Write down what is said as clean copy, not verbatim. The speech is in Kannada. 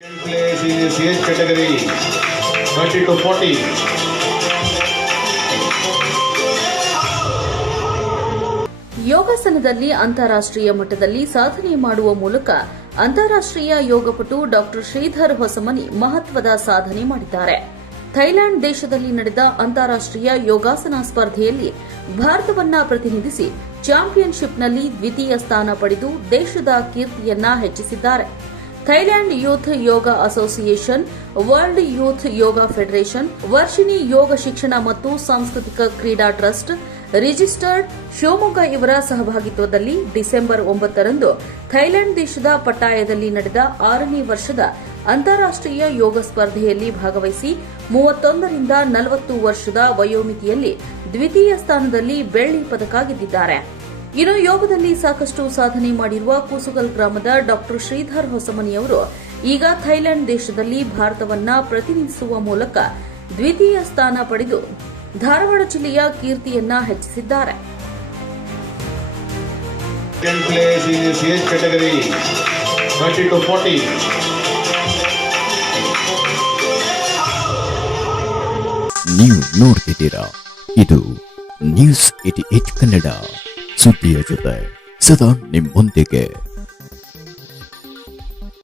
Place in the CH category 30 to 40. ಯೋಗಾಸನದಲ್ಲಿ ಅಂತಾರಾಷ್ಟ್ರೀಯ ಮಟ್ಟದಲ್ಲಿ ಸಾಧನೆ ಮಾಡುವ ಮೂಲಕ ಅಂತಾರಾಷ್ಟ್ರೀಯ ಯೋಗಪಟು ಡಾಕ್ಟರ್ ಶ್ರೀಧರ್ ಹೊಸಮನಿ ಮಹತ್ವದ ಸಾಧನೆ ಮಾಡಿದ್ದಾರೆ. ಥೈಲ್ಯಾಂಡ್ ದೇಶದಲ್ಲಿ ನಡೆದ ಅಂತಾರಾಷ್ಟ್ರೀಯ ಯೋಗಾಸನ ಸ್ಪರ್ಧೆಯಲ್ಲಿ ಭಾರತವನ್ನ ಪ್ರತಿನಿಧಿಸಿ ಚಾಂಪಿಯನ್ಶಿಪ್ನಲ್ಲಿ ದ್ವಿತೀಯ ಸ್ಥಾನ ಪಡೆದು ದೇಶದ ಕೀರ್ತಿಯನ್ನ ಹೆಚ್ಚಿಸಿದ್ದಾರೆ. ಥೈಲ್ಯಾಂಡ್ ಯೂತ್ ಯೋಗ ಅಸೋಸಿಯೇಷನ್, ವರ್ಲ್ಡ್ ಯೂತ್ ಯೋಗ ಫೆಡರೇಷನ್, ವರ್ಷಿಣಿ ಯೋಗ ಶಿಕ್ಷಣ ಮತ್ತು ಸಾಂಸ್ಕೃತಿಕ ಕ್ರೀಡಾ ಟ್ರಸ್ಟ್, ರಿಜಿಸ್ಟರ್ಡ್ ಶಿವಮೊಗ್ಗ ಇವರ ಸಹಭಾಗಿತ್ವದಲ್ಲಿ ಡಿಸೆಂಬರ್ 9ರಂದು ಥೈಲ್ಯಾಂಡ್ ದೇಶದ ಪಟ್ಟಾಯದಲ್ಲಿ ನಡೆದ 6ನೇ ವರ್ಷದ ಅಂತಾರಾಷ್ಟ್ರೀಯ ಯೋಗ ಸ್ಪರ್ಧೆಯಲ್ಲಿ ಭಾಗವಹಿಸಿ 31ರಿಂದ 40 ವರ್ಷದ ವಯೋಮಿತಿಯಲ್ಲಿ ದ್ವಿತೀಯ ಸ್ಥಾನದಲ್ಲಿ ಬೆಳ್ಳಿ ಪದಕ ಗೆದ್ದಿದ್ದಾರೆ. ಇನ್ನು ಯೋಗದಲ್ಲಿ ಸಾಕಷ್ಟು ಸಾಧನೆ ಮಾಡಿರುವ ಕೂಸುಗಲ್ ಗ್ರಾಮದ ಡಾಕ್ಟರ್ ಶ್ರೀಧರ್ ಹೊಸಮನಿಯವರು ಈಗ ಥೈಲ್ಯಾಂಡ್ ದೇಶದಲ್ಲಿ ಭಾರತವನ್ನ ಪ್ರತಿನಿಧಿಸುವ ಮೂಲಕ ದ್ವಿತೀಯ ಸ್ಥಾನ ಪಡೆದು ಧಾರವಾಡ ಜಿಲ್ಲೆಯ ಕೀರ್ತಿಯನ್ನ ಹೆಚ್ಚಿಸಿದ್ದಾರೆ. ನೀವು ನೋಡ್ತಿದ್ದೀರಾ, ಇದು ನ್ಯೂಸ್ 88 ಕನ್ನಡ, ಸುದ್ದಿಯ ಜೊತೆ ಸದಾ ನಿಮ್ಮೊಂದಿಗೆ.